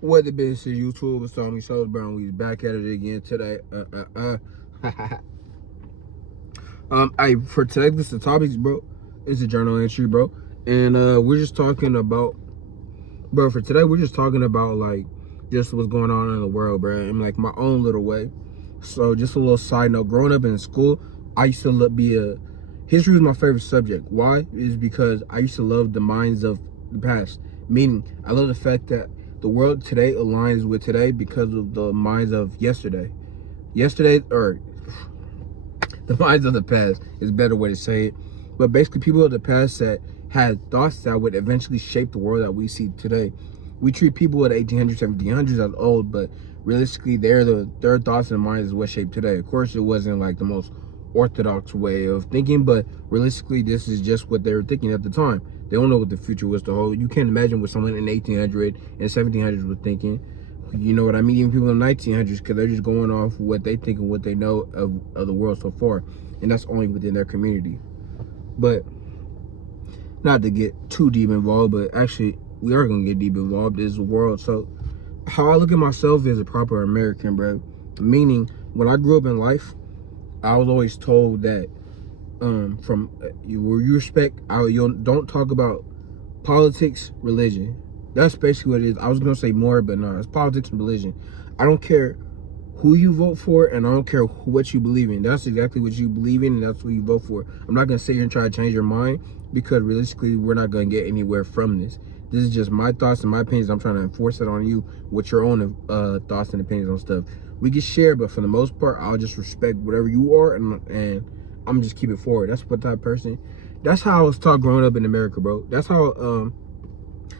What the business is YouTube? It's Tommy Souls Brown. We back at it again today. For today, this is the topics, bro. It's a journal entry, bro, and we're just talking about, bro. For today, we're just talking about like just what's going on in the world, bro, in like my own little way. So, just a little side note: growing up in school, I used to history was my favorite subject. Why? Is because I used to love the minds of the past. Meaning, I love the fact that the world today aligns with today because of the minds of yesterday. Or the minds of the past is a better way to say it. But basically, people of the past that had thoughts that would eventually shape the world that we see today. We treat people of the 1800s, 1700s as old, but realistically, their thoughts and minds is what shaped today. Of course, it wasn't like the most orthodox way of thinking, but realistically, this is just what they were thinking at the time. They don't know what the future was to hold. You can't imagine what someone in 1800 and 1700s was thinking. You know what I mean? Even people in the 1900s, because they're just going off what they think and what they know of the world so far, and that's only within their community. But not to get too deep involved, but actually we are gonna get deep involved is the world. So how I look at myself as a proper American, bro. Meaning, when I grew up in life, I was always told that from you respect, you don't talk about politics, religion. That's basically what it is. I was gonna say more, but no, it's politics and religion. I don't care who you vote for, and I don't care what you believe in. That's exactly what you believe in, and that's what you vote for. I'm not gonna sit here and try to change your mind, because realistically, we're not gonna get anywhere from this. This is just my thoughts and my opinions. I'm trying to enforce it on you with your own thoughts and opinions on stuff. We can share, but for the most part, I'll just respect whatever you are, and I'm just keep it forward. That's what type of person. That's how I was taught growing up in America, bro. That's how.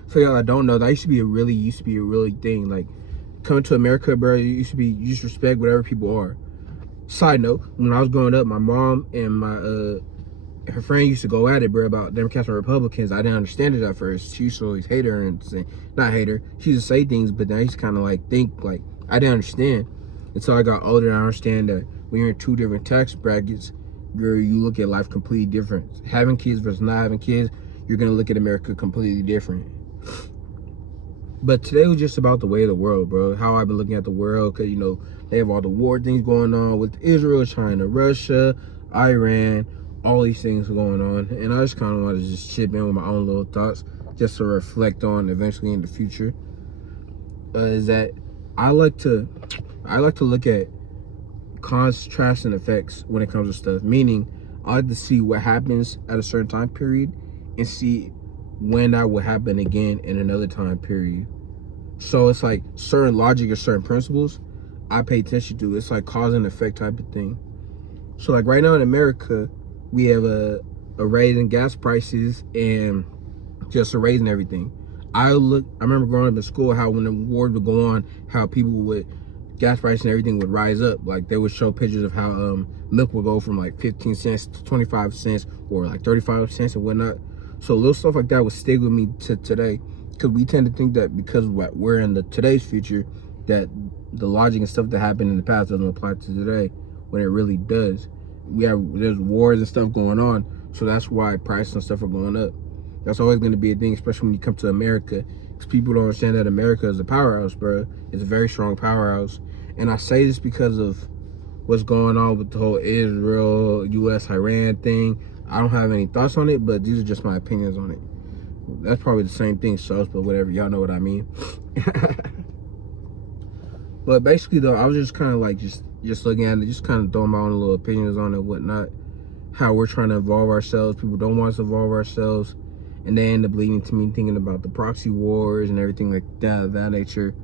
For y'all I don't know, that used to be a really thing. Like, coming to America, bro, you just respect whatever people are. Side note: when I was growing up, my mom and my her friend used to go at it, bro, about Democrats and Republicans. I didn't understand it at first. She used to always hate her and say, not hate her. She used to say things, but then I used to kind of like think like I didn't understand until I got older. And I understand that when you're in two different tax brackets, you look at life completely different. Having kids versus not having kids, you're gonna look at America completely different. But today was just about the way of the world, bro. How I've been looking at the world, because, they have all the war things going on with Israel, China, Russia, Iran, all these things going on. And I just kind of want to just chip in with my own little thoughts, just to reflect on eventually in the future. Is that I like to look at contrast and effects when it comes to stuff. Meaning, I like to see what happens at a certain time period and see when that will happen again in another time period. So it's like certain logic or certain principles I pay attention to. It's like cause and effect type of thing. So like right now in America, we have a raise in gas prices and just a raise in everything. I remember growing up in school how when the wars would go on, how gas prices and everything would rise up. Like they would show pictures of how milk would go from like 15 cents to 25 cents or like 35 cents and whatnot. So little stuff like that would stay with me to today, because we tend to think that because we're in today's future, that the logic and stuff that happened in the past doesn't apply to today, when it really does. There's wars and stuff going on, so that's why prices and stuff are going up. That's always going to be a thing, especially when you come to America, because people don't understand that America is a powerhouse, bro. It's a very strong powerhouse, and I say this because of what's going on with the whole Israel, U.S., Iran thing. I don't have any thoughts on it, but these are just my opinions on it. That's probably the same thing, so, but whatever. Y'all know what I mean. But basically, though, I was just kind of like just looking at it, just kind of throwing my own little opinions on it, whatnot. How we're trying to evolve ourselves. People don't want us to evolve ourselves, and they end up leading to me thinking about the proxy wars and everything like that nature,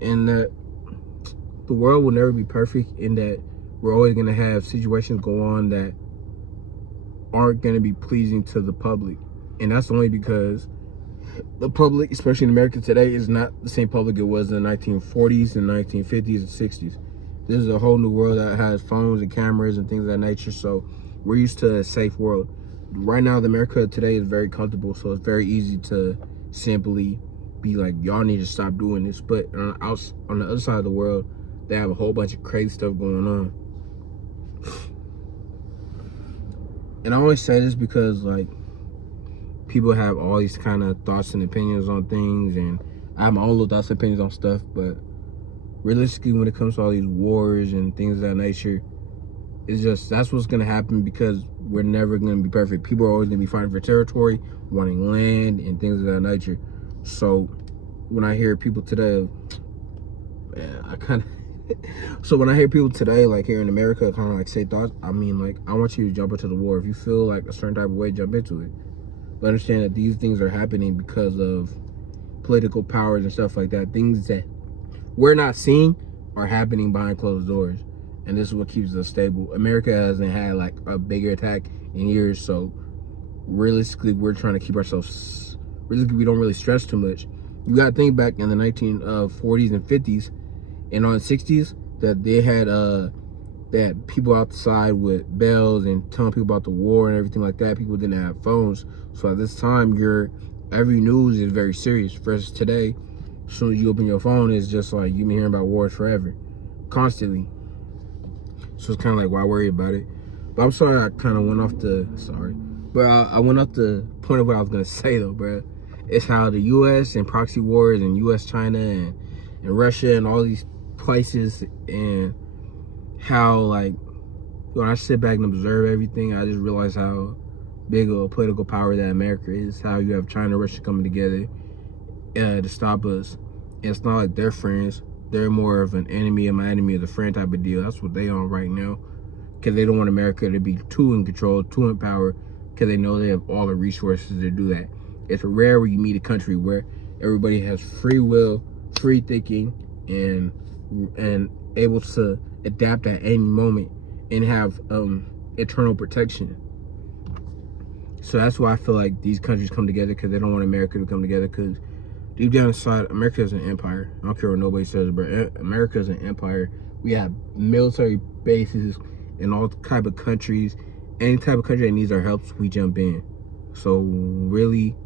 and that the world will never be perfect, and that we're always gonna have situations go on that aren't going to be pleasing to the public. And that's only because the public, especially in America today, is not the same public it was in the 1940s and 1950s and 60s. This is a whole new world that has phones and cameras and things of that nature, so we're used to a safe world. Right now, the America today is very comfortable, so it's very easy to simply be like, y'all need to stop doing this. But on the other side of the world, they have a whole bunch of crazy stuff going on. And I always say this because, like, people have all these kind of thoughts and opinions on things, and I have my own little thoughts and opinions on stuff, but realistically, when it comes to all these wars and things of that nature, it's just that's what's gonna happen because we're never gonna be perfect. People are always gonna be fighting for territory, wanting land, and things of that nature. So when I hear people today, man, I kind of. So when I hear people today, like here in America, kind of like say thoughts, I mean, like, I want you to jump into the war. If you feel like a certain type of way, jump into it. But understand that these things are happening because of political powers and stuff like that. Things that we're not seeing are happening behind closed doors. And this is what keeps us stable. America hasn't had like a bigger attack in years, so realistically, we're trying to keep ourselves. Realistically, we don't really stress too much. You got to think back in the 1940s and 50s and on the 60s that they had people outside with bells and telling people about the war and everything like that. People didn't have phones, so at this time, every news is very serious. Versus today, as soon as you open your phone, it's just like you've been hearing about wars forever, constantly. So it's kind of like, why worry about it? But I'm sorry, I kind of went off I went off the point of what I was gonna say though, bro. It's how the U.S. and proxy wars and U.S. China and Russia and all these places, and how like when I sit back and observe everything, I just realize how big of a political power that America is. How you have China and Russia coming together to stop us. It's not like they're friends. They're more of an enemy of my enemy of the friend type of deal. That's what they on right now. Because they don't want America to be too in control, too in power, because they know they have all the resources to do that. It's rare where you meet a country where everybody has free will, free thinking, and able to adapt at any moment and have eternal protection. So that's why I feel like these countries come together, because they don't want America to come together, because deep down inside, America is an empire. I don't care what nobody says, but America is an empire. We have military bases in all type of countries. Any type of country that needs our help, we jump in. So really,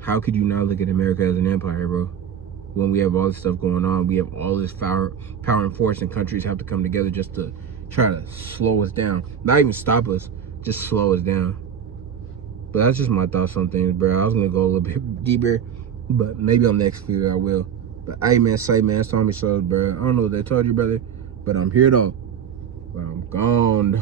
how could you not look at America as an empire, bro? When we have all this stuff going on, we have all this power and force, and countries have to come together just to try to slow us down. Not even stop us, just slow us down. But that's just my thoughts on things, bro. I was gonna go a little bit deeper, but maybe on the next video I will. But hey, man, say, man, it's Tommy Souls, bro. I don't know what they told you, brother, but I'm here though. But I'm gone.